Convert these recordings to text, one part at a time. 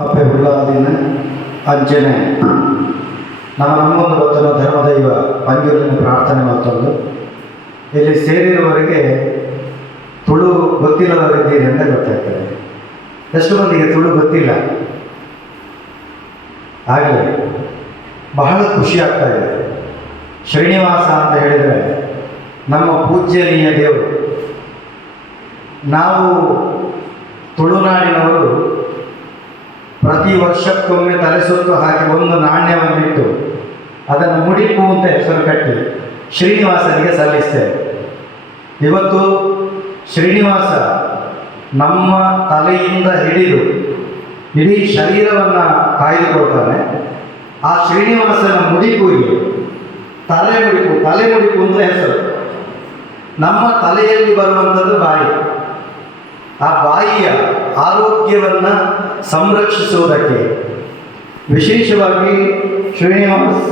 ಹುಲ್ಲಾದಿನ ಅಂಚನೆ ನಮ್ಮ ನಮ್ಮೊಂದು ಗೊತ್ತಿನ ಧರ್ಮದೈವ ಪಂಜೂರಿನ ಪ್ರಾರ್ಥನೆ ಮತ್ತೊಂದು ಇಲ್ಲಿ ಸೇರಿರುವವರಿಗೆ ತುಳು ಗೊತ್ತಿಲ್ಲದವರಿದ್ದೀರಿ ಅಂತ ಗೊತ್ತಾಗ್ತದೆ. ಎಷ್ಟು ಮಂದಿಗೆ ತುಳು ಗೊತ್ತಿಲ್ಲ? ಆಗಲಿ, ಬಹಳ ಖುಷಿ ಆಗ್ತಾ ಇದೆ. ಶ್ರೀನಿವಾಸ ಅಂತ ಹೇಳಿದರೆ, ನಮ್ಮ ಪೂಜ್ಯನೀಯ ದೇವರು. ನಾವು ತುಳುನಾಡಿನವರು ಪ್ರತಿ ವರ್ಷಕ್ಕೊಮ್ಮೆ ತಲೆ ಸುತ್ತು ಹಾಕಿ ಒಂದು ನಾಣ್ಯವನ್ನಿಟ್ಟು ಅದನ್ನು ಮುಡಿಪು ಅಂತ ಹೆಸರು ಕಟ್ಟಿ ಶ್ರೀನಿವಾಸನಿಗೆ ಸಲ್ಲಿಸ್ತೇವೆ ಇವತ್ತು ಶ್ರೀನಿವಾಸ ನಮ್ಮ ತಲೆಯಿಂದ ಹಿಡಿದು ಇಡೀ ಶರೀರವನ್ನು ಕಾಯ್ದುಕೊಳ್ತಾನೆ. ಆ ಶ್ರೀನಿವಾಸನ ಮುಡಿಪುಗೆ ತಲೆ ಮುಡಿಪು ತಲೆ ಮುಡಿಪು ಅಂತ ಹೆಸರು. ನಮ್ಮ ತಲೆಯಲ್ಲಿ ಬರುವಂಥದ್ದು ಬಾಯಿ. ಆ ಬಾಯಿಯ ಆರೋಗ್ಯವನ್ನು ಸಂರಕ್ಷಿಸುವುದಕ್ಕೆ. ವಿಶೇಷವಾಗಿ Srinivas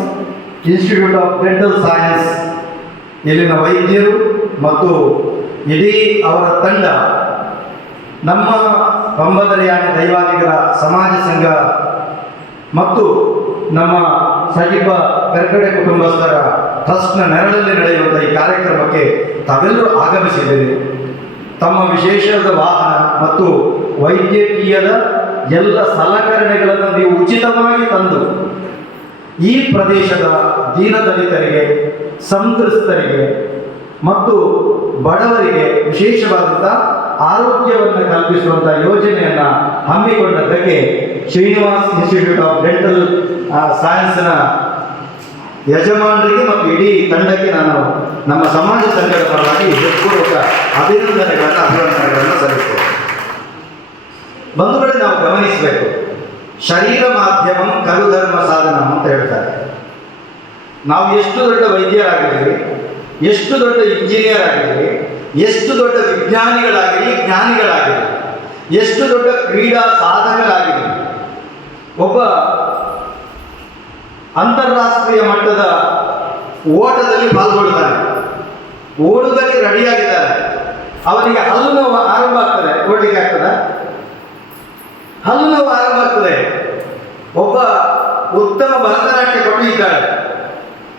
institute of dental science ಇಲ್ಲಿನ ವೈದ್ಯರು ಮತ್ತು ಇಡೀ ಅವರ ತಂಡ ನಮ್ಮ ಬಂಬದರಿಯಾಣಿ ದೈವಾದಿಗರ ಸಮಾಜ ಸಂಘ ಮತ್ತು ನಮ್ಮ ಸಜೀವ ಕರ್ಕಡೆ ಕುಟುಂಬಸ್ಥರ ಟ್ರಸ್ಟ್ನ ನೆರಳಲ್ಲಿ ನಡೆಯುವಂಥ ಈ ಕಾರ್ಯಕ್ರಮಕ್ಕೆ ತಾವೆಲ್ಲರೂ ಆಗಮಿಸಿದ್ದೀರಿ. ತಮ್ಮ ವಿಶೇಷದ ವಾಹನ ಮತ್ತು ವೈದ್ಯಕೀಯದ ಎಲ್ಲ ಸಲಕರಣೆಗಳನ್ನು ನೀವು ಉಚಿತವಾಗಿ ತಂದು ಈ ಪ್ರದೇಶದ ದೀನದಲಿತರಿಗೆ, ಸಂತ್ರಸ್ತರಿಗೆ ಮತ್ತು ಬಡವರಿಗೆ ವಿಶೇಷವಾದಂಥ ಆರೋಗ್ಯವನ್ನು ಕಲ್ಪಿಸುವಂಥ ಯೋಜನೆಯನ್ನು ಹಮ್ಮಿಕೊಂಡದ್ದಕ್ಕೆ ಶ್ರೀನಿವಾಸ್ ಇನ್ಸ್ಟಿಟ್ಯೂಟ್ ಆಫ್ ಡೆಂಟಲ್ ಸೈನ್ಸ್ನ ಯಜಮಾನರಿಗೆ ಮತ್ತು ಇಡೀ ತಂಡಕ್ಕೆ ನಾನು ನಮ್ಮ ಸಮಾಜ ಸಂಘದ ಪರವಾಗಿ ಹೃತ್ಪೂರ್ವಕ ಅಭಿನಂದನೆಗಳನ್ನು ಅಭಿನಂದನೆಗಳನ್ನು ಸಲ್ಲಿಸ್ತೇನೆ. ಬಂಧುಗಳೇ, ನಾವು ಗಮನಿಸಬೇಕು. ಶರೀರ ಮಾಧ್ಯಮ ಕರುಧರ್ಮ ಸಾಧನ ಅಂತ ಹೇಳ್ತಾರೆ. ನಾವು ಎಷ್ಟು ದೊಡ್ಡ ವೈದ್ಯರಾಗಿದ್ದೀವಿ ಎಷ್ಟು ದೊಡ್ಡ ಇಂಜಿನಿಯರ್ ಆಗಿದ್ದೀವಿ ಎಷ್ಟು ದೊಡ್ಡ ವಿಜ್ಞಾನಿಗಳಾಗಿರಲಿ, ಜ್ಞಾನಿಗಳಾಗಿರಲಿ, ಎಷ್ಟು ದೊಡ್ಡ ಕ್ರೀಡಾ ಸಾಧನಗಳಾಗಿರಿ ಒಬ್ಬ ಅಂತಾರಾಷ್ಟ್ರೀಯ ಮಟ್ಟದ ಓಟದಲ್ಲಿ ಪಾಲ್ಗೊಳ್ಳುತ್ತಾನೆ ಓಡುವುದಕ್ಕೆ ರೆಡಿಯಾಗಿದ್ದಾರೆ. ಅವರಿಗೆ ಹಲ್ಲು ನೋವು ಆರಂಭ ಆಗ್ತದೆ, ಓಡಲಿಕ್ಕೆ ಆಗ್ತದ? ಹಲ್ಲು ನೋವು ಆರಂಭ ಆಗ್ತದೆ. ಒಬ್ಬ ಉತ್ತಮ ಭರತನಾಟ್ಯ ಕೊಟ್ಟು ಇದ್ದಾಳೆ.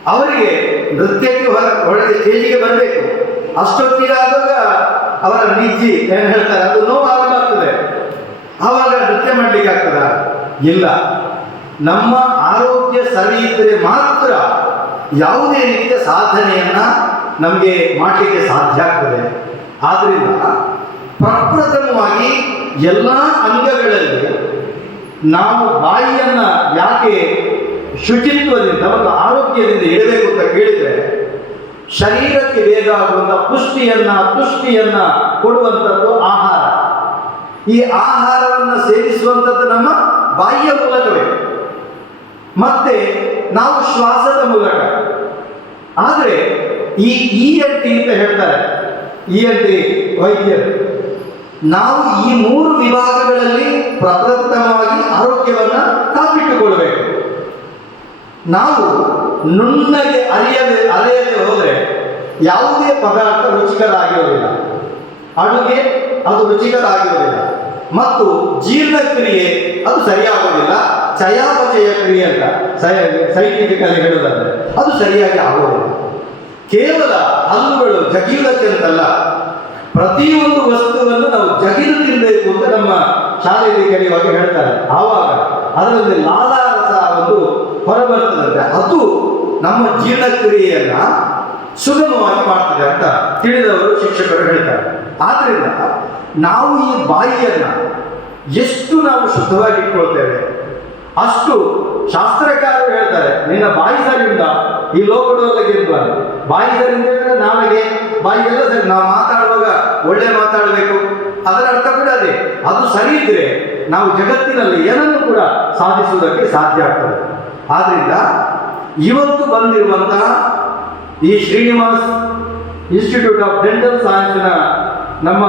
ಅವರಿಗೆ ನೃತ್ಯಕ್ಕೆ ಹೊರ- ಒಳಗೆ ಸ್ಟೇಜಿಗೆ ಬರಬೇಕು. ಅಷ್ಟೊತ್ತಿಗಾದಾಗ ಅವರ ನಿಜ್ಜಿ ಏನು ಹೇಳ್ತಾರೆ, ಅದು ನೋವು ಆರಂಭ ಆಗ್ತದೆ. ಆವಾಗ ನೃತ್ಯ ಮಾಡಲಿಕ್ಕೆ ಆಗ್ತದ? ಇಲ್ಲ. ನಮ್ಮ ಆರೋಗ್ಯ ಸರಿ ಇದ್ದರೆ ಮಾತ್ರ ಯಾವುದೇ ರೀತಿಯ ಸಾಧನೆಯನ್ನ ನಮಗೆ ಮಾಡಲಿಕ್ಕೆ ಸಾಧ್ಯ ಆಗ್ತದೆ. ಆದ್ರಿಂದ ಪ್ರಪ್ರಥಮವಾಗಿ ಎಲ್ಲ ಅಂಗಗಳಲ್ಲಿ ನಾವು ಬಾಯಿಯನ್ನ ಯಾಕೆ ಶುಚಿತ್ವದಿಂದ ಮತ್ತು ಆರೋಗ್ಯದಿಂದ ಇಡಬೇಕು ಅಂತ ಕೇಳಿದ್ರೆ, ಶರೀರಕ್ಕೆ ಬೇಕಾಗುವಂಥ ಪುಷ್ಟಿಯನ್ನ, ತುಷ್ಟಿಯನ್ನ ಕೊಡುವಂಥದ್ದು ಆಹಾರ. ಈ ಆಹಾರವನ್ನು ಸೇವಿಸುವಂಥದ್ದು ನಮ್ಮ ಬಾಯಿಯ ಮೂಲಕವೇ. ಮತ್ತೆ ನಾವು ಶ್ವಾಸದ ಮೂಲಕ. ಆದರೆ ಈ ಇ ಎನ್ ಟಿ ಅಂತ ಹೇಳ್ತಾರೆ. ಇ ಎನ್ ಟಿ ವೈದ್ಯರು ನಾವು ಈ ಮೂರು ವಿಭಾಗಗಳಲ್ಲಿ ಪ್ರಪ್ರಥಮವಾಗಿ ಆರೋಗ್ಯವನ್ನು ಕಾಪಿಟ್ಟುಕೊಳ್ಳಬೇಕು ನಾವು ನುಣ್ಣಗೆ ಅರಿಯದೆ ಅರಿಯದೆ ಹೋದರೆ ಯಾವುದೇ ಪದಾರ್ಥ ರುಚಿಕರ ಆಗಿರೋದಿಲ್ಲ. ಅಡುಗೆ ಅದು ರುಚಿಕರ ಆಗಿರೋದಿಲ್ಲ. ಮತ್ತು ಜೀರ್ಣಕ್ರಿಯೆ ಅದು ಸರಿಯಾಗೋದಿಲ್ಲ ಚಯಾಪಚಯ ಕ್ರಿಯೆ ಅಂತ ಸೈಂಟಿಫಿಕಲಿ ಹೇಳೋದಾದ್ರೆ, ಅದು ಸರಿಯಾಗಿ ಆಗೋದಿಲ್ಲ. ಕೇವಲ ಹಲ್ಲುಗಳು ಜಗಿಯುವುದಕ್ಕೆ ಅಂತಲ್ಲ, ಪ್ರತಿಯೊಂದು ವಸ್ತುವನ್ನು ನಾವು ಜಗಿದು ತಿನ್ನಬೇಕು ಅಂತ ನಮ್ಮ ಶಾಲೆಯಲ್ಲಿ ಕಲಿಯುವಾಗ ಹೇಳ್ತಾರೆ. ಆವಾಗ ಅದರಲ್ಲಿ ಲಾಲಾರಸ ಒಂದು ಹೊರಬರ್ತದಂತೆ. ಅದು ನಮ್ಮ ಜೀರ್ಣಕ್ರಿಯೆಯನ್ನ ಸುಗಮವಾಗಿ ಮಾಡ್ತದೆ ಅಂತ ತಿಳಿದವರು ಶಿಕ್ಷಕರು ಹೇಳ್ತಾರೆ. ಆದ್ರಿಂದ ನಾವು ಈ ಬಾಯಿಯನ್ನು ಎಷ್ಟು ನಾವು ಶುದ್ಧವಾಗಿ ಇಟ್ಕೊಳ್ತೇವೆ? ಅಷ್ಟು ಶಾಸ್ತ್ರಕಾರರು ಹೇಳ್ತಾರೆ, ನಿನ್ನ ಬಾಯಿಸರಿಂದ ಈ ಲೋಕದೊಳಗೆ ಬಾಯಿಸರಿಂದ ಬಾಯಿ ಸರಿ ಅಂತ ಹೇಳಿದ್ರೆ ಬಾಯಿ ಎಲ್ಲ ಸರಿ, ನಾವು ಮಾತಾಡುವಾಗ ಒಳ್ಳೆ ಮಾತಾಡಬೇಕು. ಅದರ ಅರ್ಥ ಕೂಡ ಅದೇ. ಅದು ಸರಿ ಇದ್ರೆ ನಾವು ಜಗತ್ತಿನಲ್ಲಿ ಏನನ್ನು ಕೂಡ ಸಾಧಿಸುವುದಕ್ಕೆ ಸಾಧ್ಯ ಆಗ್ತದೆ. ಆದ್ರಿಂದ ಇವತ್ತು ಬಂದಿರುವಂತಹ ಈ ಶ್ರೀನಿವಾಸ್ ಇನ್ಸ್ಟಿಟ್ಯೂಟ್ ಆಫ್ ಡೆಂಟಲ್ ಸೈನ್ಸ್ನ ನಮ್ಮ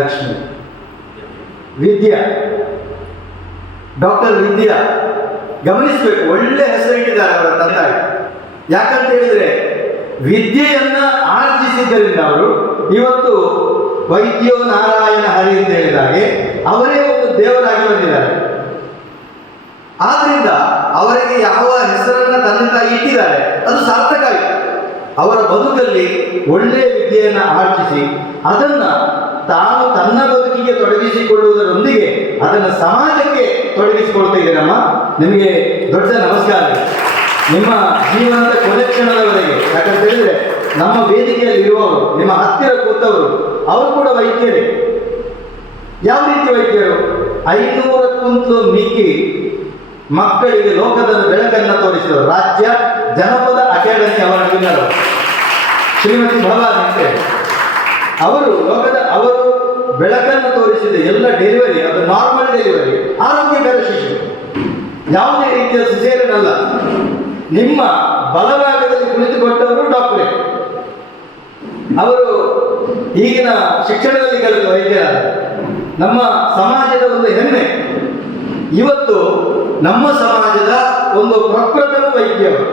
ಲಕ್ಷ್ಮಿ. ವಿದ್ಯಾ. ಡಾಕ್ಟರ್ ವಿದ್ಯಾ. ಗಮನಿಸಬೇಕು, ಒಳ್ಳೆ ಹೆಸರಿಟ್ಟಿದ್ದಾರೆ ಅವರ ತಂದೆ. ಯಾಕಂತ ಹೇಳಿದ್ರೆ, ವಿದ್ಯೆಯನ್ನ ಆರ್ಜಿಸಿದ್ದರಿಂದ ಅವರು ಇವತ್ತು ವೈದ್ಯೋ ನಾರಾಯಣ ಹರಿ ಅಂತ ಹೇಳಿದಾಗೆ ಅವರೇ ಒಂದು ದೇವರಾಗಿ ಬಂದಿದ್ದಾರೆ. ಆದ್ರಿಂದ ಅವರಿಗೆ ಯಾವ ಹೆಸರನ್ನ ತಂದೆ ತಾಯಿ ಇಟ್ಟಿದ್ದಾರೆ ಅದು ಸಾರ್ಥಕ ಆಯಿತು ಬದುಕಲ್ಲಿ ಒಳ್ಳೆಯ ವಿದ್ಯೆಯನ್ನು ಆರ್ಜಿಸಿ, ಅದನ್ನ ತಾನು ತನ್ನ ಬದುಕಿಗೆ ತೊಡಗಿಸಿಕೊಳ್ಳುವುದರೊಂದಿಗೆ ಅದನ್ನು ಸಮಾಜಕ್ಕೆ ತೊಡಗಿಸಿಕೊಳ್ತಾ ಇದ್ದೀರಮ್ಮ ನಿಮಗೆ ದೊಡ್ಡ ನಮಸ್ಕಾರ. ನಿಮ್ಮ ಜೀವನದ ಕೊನೆ ಕ್ಷಣದವರೆಗೆ, ಯಾಕಂತ ಹೇಳಿದ್ರೆ ನಮ್ಮ ವೇದಿಕೆಯಲ್ಲಿ ಇರುವವರು ನಿಮ್ಮ ಹತ್ತಿರ ಕೂತವರು, ಅವರು ಕೂಡ ವೈದ್ಯರೇ. ಯಾವ ರೀತಿ ವೈದ್ಯರು? ಐನೂರಕ್ಕಿಂತಲೂ ಮಿಕ್ಕಿ ಮಕ್ಕಳಿಗೆ ಲೋಕದ ಬೆಳಕನ್ನು ತೋರಿಸಿದರು. ರಾಜ್ಯ ಜನಪದ ಅಕಾಡೆಮಿ ಅವರು. ಶ್ರೀಮತಿ ಅಂತ ಅವರು ಲೋಕದ, ಅವರು ಬೆಳಕನ್ನು ತೋರಿಸಿದ ಎಲ್ಲ ಡೆಲಿವರಿ ಅದು ನಾರ್ಮಲ್ ಡೆಲಿವರಿ ಆರೋಗ್ಯಕರ ಶಿಶು. ಯಾವುದೇ ರೀತಿಯ ಸುಸೇರನಲ್ಲ ನಿಮ್ಮ ಬಲಭಾಗದಲ್ಲಿ ಕುಳಿತುಕೊಟ್ಟವರು ಡಾಕ್ಟ್ರೇ ಅವರು ಈಗಿನ ಶಿಕ್ಷಣದಲ್ಲಿ ಕಲಿತ ವೈದ್ಯ ನಮ್ಮ ಸಮಾಜದ ಒಂದು ಹೆಮ್ಮೆ. ಇವತ್ತು ನಮ್ಮ ಸಮಾಜದ ಒಂದು ಪ್ರಪ್ರಥಮ ವೈದ್ಯರು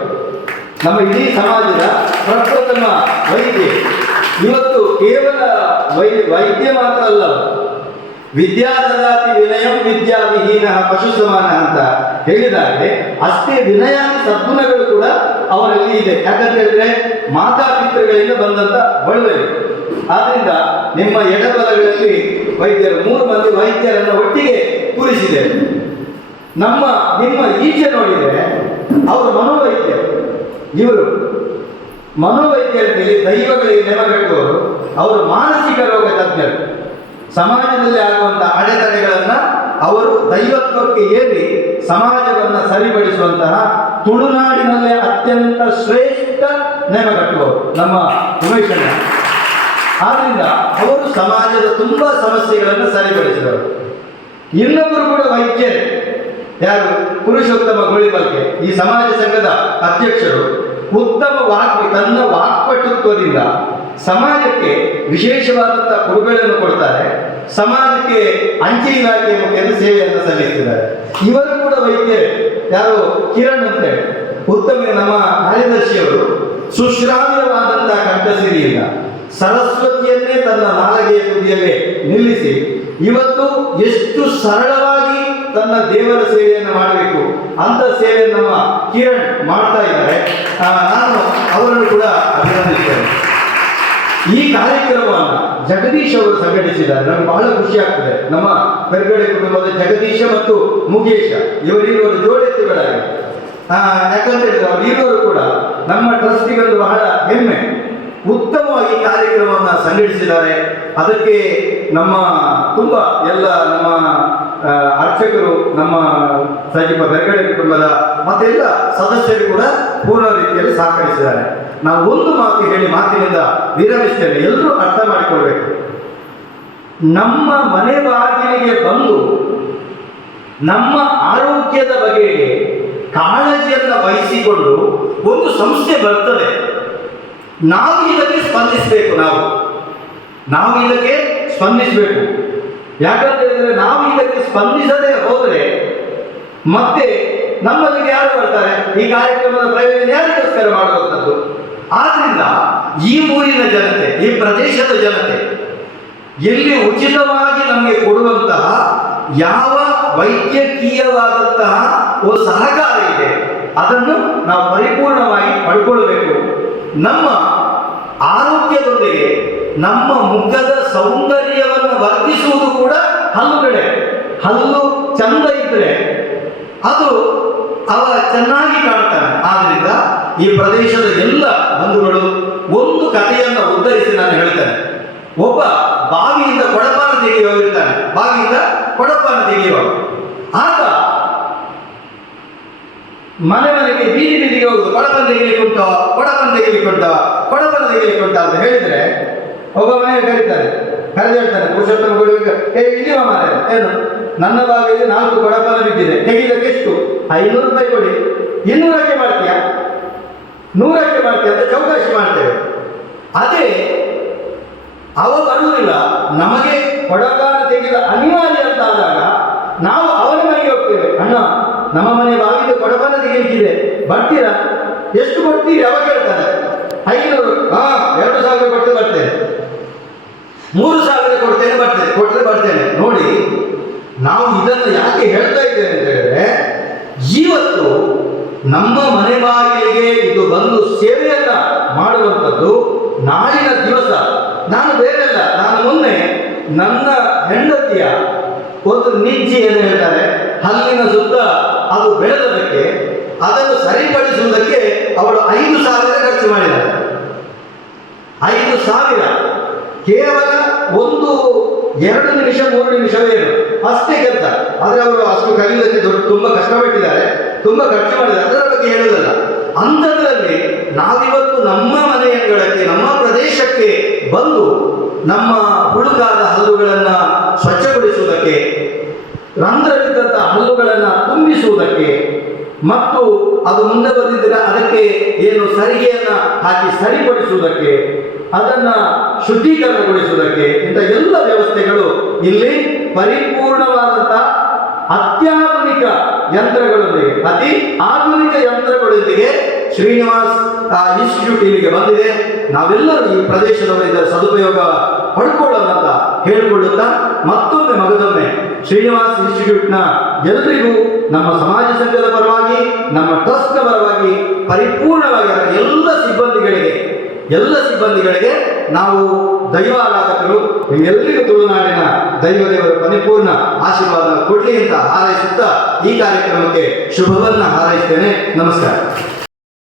ನಮ್ಮ ಇಡೀ ಸಮಾಜದ ಪ್ರಪ್ರಥಮ ವೈದ್ಯ. ಇವತ್ತು ಕೇವಲ ವೈ, ವೈದ್ಯ ಮಾತ್ರ ಅಲ್ಲ. ವಿದ್ಯಾ ದದಾತಿ ವಿನಯಂ ವಿದ್ಯಾ ವಿಹೀನ ಪಶು ಸಮಾನ ಅಂತ ಹೇಳಿದಾಗೆ, ಅಷ್ಟೇ ವಿನಯ ಸದ್ಗುಣಗಳು ಕೂಡ ಅವರಲ್ಲಿ ಇದೆ. ಯಾಕಂತ ಹೇಳಿದ್ರೆ ಮಾತಾಪಿತೃಗಳಿಂದ ಬಂದಂತ ಬಳುವಳಿ ಆದ್ರಿಂದ ನಿಮ್ಮ ಎಡಬಲಗಳಲ್ಲಿ ವೈದ್ಯರು, ಮೂರು ಮಂದಿ ವೈದ್ಯರನ್ನು ಒಟ್ಟಿಗೆ ಕೂರಿಸಿದೆ ನಮ್ಮ, ನಿಮ್ಮ ಈಚೆ ನೋಡಿದರೆ, ಅವರು ಮನೋವೈದ್ಯರು. ಇವರು ಮನೋವೈದ್ಯರಲ್ಲಿ ದೈವಗಳಿಗೆ ನೆಮಗಟ್ಟುವವರು ಅವರು ಮಾನಸಿಕ ರೋಗ ತಜ್ಞರು. ಸಮಾಜದಲ್ಲಿ ಆಗುವಂತಹ ಅಡೆತಡೆಗಳನ್ನ ಅವರು ದೈವತ್ವಕ್ಕೆ ಏರಿ ಸಮಾಜವನ್ನು ಸರಿಪಡಿಸುವಂತಹ ತುಳುನಾಡಿನಲ್ಲೇ ಅತ್ಯಂತ ಶ್ರೇಷ್ಠ ನೇಮಕಟ್ಟುವವರು ನಮ್ಮ ಉಮೇಶಣ್ಣ ಆದ್ರಿಂದ ಅವರು ಸಮಾಜದ ತುಂಬಾ ಸಮಸ್ಯೆಗಳನ್ನು ಸರಿಪಡಿಸಿದರು ಇನ್ನೊಬ್ಬರು ಕೂಡ ವೈದ್ಯರೇ. ಯಾರು? ಪುರುಷೋತ್ತಮ ಗೋಳಿಬಲ್ಕೆ ಈ ಸಮಾಜ ಸಂಘದ ಅಧ್ಯಕ್ಷರು ಉತ್ತಮ ವಾಕ್ ತನ್ನ ವಾಕ್ಪಟುತ್ವದಿಂದ ಸಮಾಜಕ್ಕೆ ವಿಶೇಷವಾದಂತಹ ಕೊಡುಗೆಗಳನ್ನು ಕೊಡ್ತಾರೆ. ಸಮಾಜಕ್ಕೆ ಅಂಚೆ ಇಲಾಖೆಯ ಮುಖೇನ ಸೇವೆಯನ್ನು ಸಲ್ಲಿಸ್ತಿದ್ದಾರೆ ಇವರು ಕೂಡ ವೈದ್ಯ ಯಾರು? ಕಿರಣ್ ಅಂತೇಳಿ ಉತ್ತಮ ನಮ್ಮ ಕಾರ್ಯದರ್ಶಿಯವರು ಸುಶ್ರಾವ್ಯವಾದಂತಹ ಕಂಠಸಿರಿಯಿಂದ ಸರಸ್ವತಿಯನ್ನೇ ತನ್ನ ನಾಲಗೆಯ ತುದಿಯಲ್ಲೇ ನಿಲ್ಲಿಸಿ ಇವತ್ತು ಎಷ್ಟು ಸರಳವಾಗಿ ತನ್ನ ದೇವರ ಸೇವೆಯನ್ನು ಮಾಡಬೇಕು. ಅಂತ ಸೇವೆ ನಮ್ಮ ಕಿರಣ್ ಮಾಡ್ತಾ ಇದ್ದಾರೆ. ನಾನು ಅವರನ್ನು ಕೂಡ ಅಭಿನಂದಿಸ್ತೇನೆ. ಈ ಕಾರ್ಯಕ್ರಮವನ್ನು ಜಗದೀಶ್ ಅವರು ಸಂಘಟಿಸಿದ್ದಾರೆ. ನಮ್ಗೆ ಬಹಳ ಖುಷಿ ಆಗ್ತದೆ. ನಮ್ಮ ಬೆರ್ಗಡೆ ಕುಟುಂಬದ ಜಗದೀಶ ಮತ್ತು ಮುಗೇಶ ಇವರಿರುವ ಜೋಡೆತ್ತುಗಳಾಗಿ ಯಾಕಂತ ಹೇಳಿದ್ರೆ ಅವರು ಇರುವರು ಕೂಡ ನಮ್ಮ ಟ್ರಸ್ಟಿಗಳು ಬಹಳ ಹೆಮ್ಮೆ. ಉತ್ತಮವಾಗಿ ಕಾರ್ಯಕ್ರಮವನ್ನು ಸಂಘಟಿಸಿದ್ದಾರೆ. ಅದಕ್ಕೆ ನಮ್ಮ ತುಂಬ ಎಲ್ಲ ನಮ್ಮ ಅರ್ಚಕರು ನಮ್ಮ ಸಚಿವ ಬೆರಗಡೆ ಕುಟುಂಬದ ಮತ್ತೆಲ್ಲ ಸದಸ್ಯರು ಕೂಡ ಪೂರ್ಣ ರೀತಿಯಲ್ಲಿ ಸಹಕರಿಸಿದ್ದಾರೆ. ನಾವು ಒಂದು ಮಾತು ಹೇಳಿ ಮಾತಿನಿಂದ ವಿರಮಿಸ್ತೇವೆ ಎಲ್ಲರೂ ಅರ್ಥ ಮಾಡಿಕೊಳ್ಬೇಕು. ನಮ್ಮ ಮನೆ ಬಾಗಿಲಿಗೆ ಬಂದು ನಮ್ಮ ಆರೋಗ್ಯದ ಬಗೆಗೆ ಕಾಳಜಿಯನ್ನು ವಹಿಸಿಕೊಂಡು ಒಂದು ಸಂಸ್ಥೆ ಬರ್ತದೆ. ನಾವು ಇದಕ್ಕೆ ಸ್ಪಂದಿಸಬೇಕು ನಾವು. ನಾವು ಇದಕ್ಕೆ ಸ್ಪಂದಿಸಬೇಕು. ಯಾಕಂತ ನಾವು ಇದಕ್ಕೆ ಸ್ಪಂದಿಸದೆ ಹೋದರೆ ಮತ್ತೆ ನಮ್ಮಲ್ಲಿಗೆ ಯಾರು ಬರ್ತಾರೆ? ಈ ಕಾರ್ಯಕ್ರಮದ ಪ್ರಯೋಜನ ಯಾರಿಗೋಸ್ಕರ ಮಾಡುವಂಥದ್ದು? ಆದ್ರಿಂದ ಈ ಊರಿನ ಜನತೆ, ಈ ಪ್ರದೇಶದ ಜನತೆ ಎಲ್ಲಿ ಉಚಿತವಾಗಿ ನಮಗೆ ಕೊಡುವಂತಹ ಯಾವ ವೈದ್ಯಕೀಯವಾದಂತಹ ಒಂದು ಸಹಕಾರ ಇದೆ, ಅದನ್ನು ನಾವು ಪರಿಪೂರ್ಣವಾಗಿ ಪಡ್ಕೊಳ್ಬೇಕು. ನಮ್ಮ ಆರೋಗ್ಯದೊಂದಿಗೆ ನಮ್ಮ ಮುಖದ ಸೌಂದರ್ಯವನ್ನು ವರ್ಧಿಸುವುದು ಕೂಡ ಹಲ್ಲುಗಳೇ. ಹಲ್ಲು ಚಂದ ಇದ್ರೆ ಅದು ಅವ ಚೆನ್ನಾಗಿ ಕಾಣ್ತಾನೆ. ಆದ್ರಿಂದ ಈ ಪ್ರದೇಶದ ಎಲ್ಲ ಬಂಧುಗಳು ಒಂದು ಕಥೆಯನ್ನು ಉದ್ಧರಿಸಿ ನಾನು ಹೇಳ್ತೇನೆ. ಒಬ್ಬ ಬಾವಿಯಿಂದ ಕೊಡಪಾನ ತೆಗೆಯುವ ಬಾವಿಯಿಂದ ಕೊಡಪಾನ ತೆಗೆಯುವ ಆಗ ಮನೆ ಮನೆಗೆ ಬೀದಿ ಬೀದಿಗೆ ಹೋಗುದು. ಕೊಡಪನ ತೆಗಿಲಿಕ್ಕೆ ಉಂಟು? ಕೊಡಪನ ತೆಗಿಲಿಕ್ಕೆ ತೆಗಿಲಿಕ್ಕೆ ಉಂಟು ಅಂತ ಹೇಳಿದ್ರೆ ಒಬ್ಬ ಮನೆಗೆ ಕರೀತಾರೆ ಕರೆದು ಹೇಳ್ತಾರೆ, ಪುರುಷೋತ್ತಮ ಗುರುವಿಗೆ, ಏ ಇಲ್ಲಿವ ಮಾರೆ ಏನು? ನನ್ನ ಭಾಗದಲ್ಲಿ ನಾಲ್ಕು ಬಡಪನ ಬಿದ್ದಿದೆ ತೆಗಿಲಿಕ್ಕೆ ಎಷ್ಟು? ಐನೂರು ರೂಪಾಯಿ ಕೊಡಿ. ಇನ್ನೂರಕ್ಕೆ ಮಾಡ್ತೀಯಾ? ನೂರಕ್ಕೆ ಮಾಡ್ತೀಯ? ಅಂತ ಚೌಕಾಶಿ ಮಾಡ್ತೇವೆ. ಅದೇ, ಅವ ಬರುವುದಿಲ್ಲ, ನಮಗೆ ಕೊಡಗಾನ ತೆಗೆದ ಅನಿವಾರ್ಯ ಅಂತ ಆದಾಗ, ನಾವು ಅವನ ಮನೆಗೆ ಹೋಗ್ತೇವೆ. ಅಣ್ಣ, ನಮ್ಮ ಮನೆ ಬಾಗಿಲು ಕೊಡಬಾರ ತೆಗೆಯಲಿಕ್ಕಿದೆ ಬರ್ತೀರಾ? ಎಷ್ಟು ಕೊಡ್ತೀರಿ? ಅವಾಗ ಹೇಳ್ತಾರೆ ಐನೂರು ಹಾ ಎರಡು ಸಾವಿರ ಕೊಟ್ಟು ಬರ್ತೇನೆ. ಮೂರು ಸಾವಿರ ಕೊಡ್ತೇನೆ, ಬರ್ತೇನೆ ಕೊಟ್ಟರೆ ಬರ್ತೇನೆ. ನೋಡಿ, ನಾವು ಇದನ್ನು ಯಾಕೆ ಹೇಳ್ತಾ ಇದ್ದೇವೆ ಅಂತ ಹೇಳಿದ್ರೆ, ಇವತ್ತು ನಮ್ಮ ಮನೆ ಬಾಗಿಲಿಗೆ ಇದು ಬಂದು ಸೇವೆಯನ್ನ ಮಾಡುವಂಥದ್ದು ನಾಳಿನ ದಿವಸ. ನಾನು ಬೇರೆಲ್ಲ ನಾನು ಮೊನ್ನೆ ನನ್ನ ಹೆಂಡತಿಯ ಒಂದು ನಿಜ್ಜಿ ಏನು ಹೇಳ್ತಾರೆ, ಹಲ್ಲಿನ ಸುತ್ತ ಅದು ಬೆಳೆದದಕ್ಕೆ ಅದನ್ನು ಸರಿಪಡಿಸುವುದಕ್ಕೆ ಅವಳು ಐದು ಸಾವಿರ ಖರ್ಚು ಮಾಡಿದ್ದಾರೆ ಐದು ಸಾವಿರ. ಕೇವಲ ಒಂದು ಎರಡು ನಿಮಿಷ, ಮೂರು ನಿಮಿಷವೇನು ಅಷ್ಟೇ ಕೆಲಸ. ಆದರೆ ಅವರು ಅಷ್ಟು ಕಲಿಯುವುದಕ್ಕೆ ದೊಡ್ಡ ತುಂಬ ಕಷ್ಟಪಟ್ಟಿದ್ದಾರೆ. ತುಂಬ ಖರ್ಚು ಮಾಡಿದ್ದಾರೆ. ಅದರ ಬಗ್ಗೆ ಹೇಳುವುದಲ್ಲ. ಅಂಥದ್ರಲ್ಲಿ ನಾವಿವತ್ತು ನಮ್ಮ ಮನೆ ಅಂಗಳಕ್ಕೆ ನಮ್ಮ ಪ್ರದೇಶಕ್ಕೆ ಬಂದು ನಮ್ಮ ಹುಡುಕಾದ ಹಲ್ಲುಗಳನ್ನು ಸ್ವಚ್ಛಗೊಳಿಸುವುದಕ್ಕೆ ರಂಧ್ರವಿದ್ದಂಥ ಹಲ್ಲುಗಳನ್ನು ತುಂಬಿಸುವುದಕ್ಕೆ ಮತ್ತು ಅದು ಮುಂದೆ ಬಂದಿದ್ದರೆ ಅದಕ್ಕೆ ಏನು ಸರಿಗೆಯನ್ನ ಹಾಕಿ ಸರಿಪಡಿಸುವುದಕ್ಕೆ ಅದನ್ನ ಶುದ್ಧೀಕರಣಗೊಳಿಸುವುದಕ್ಕೆ ಇಂಥ ಎಲ್ಲ ವ್ಯವಸ್ಥೆಗಳು ಇಲ್ಲಿ ಪರಿಪೂರ್ಣವಾದಂತಹ ಅತ್ಯಾಧುನಿಕ ಯಂತ್ರಗಳೊಂದಿಗೆ, ಅತಿ ಆಧುನಿಕ ಯಂತ್ರಗಳೊಂದಿಗೆ ಶ್ರೀನಿವಾಸ್ ಇನ್ಸ್ಟಿಟ್ಯೂಟ್ ಇಲ್ಲಿಗೆ ಬಂದಿದೆ. ನಾವೆಲ್ಲರೂ ಈ ಪ್ರದೇಶದವರು ಇದರ ಸದುಪಯೋಗ ಪಡ್ಕೊಳ್ಳೋಣ ಅಂತ ಹೇಳಿಕೊಳ್ಳುತ್ತಾ ಮತ್ತೊಮ್ಮೆ ಮಗದೊಮ್ಮೆ ಶ್ರೀನಿವಾಸ್ ಇನ್ಸ್ಟಿಟ್ಯೂಟ್ನ ಎಲ್ಲರಿಗೂ ನಮ್ಮ ಸಮಾಜ ಸಂಘದ ಪರವಾಗಿ, ನಮ್ಮ ಟ್ರಸ್ಟ್ನ ಪರವಾಗಿ, ಪರಿಪೂರ್ಣವಾಗಿ ಎಲ್ಲ ಸಿಬ್ಬಂದಿಗಳಿಗೆ ಎಲ್ಲ ಸಿಬ್ಬಂದಿಗಳಿಗೆ ನಾವು ದೈವಾರಾಧಕರು ಎಲ್ಲರಿಗೂ ತುಳುನಾಡಿನ ದೈವ ದೇವರ ಪರಿಪೂರ್ಣ ಆಶೀರ್ವಾದ ಕೊಡಲಿ ಅಂತ ಹಾರೈಸುತ್ತಾ ಈ ಕಾರ್ಯಕ್ರಮಕ್ಕೆ ಶುಭವನ್ನು ಹಾರೈಸ್ತೇನೆ. ನಮಸ್ಕಾರ.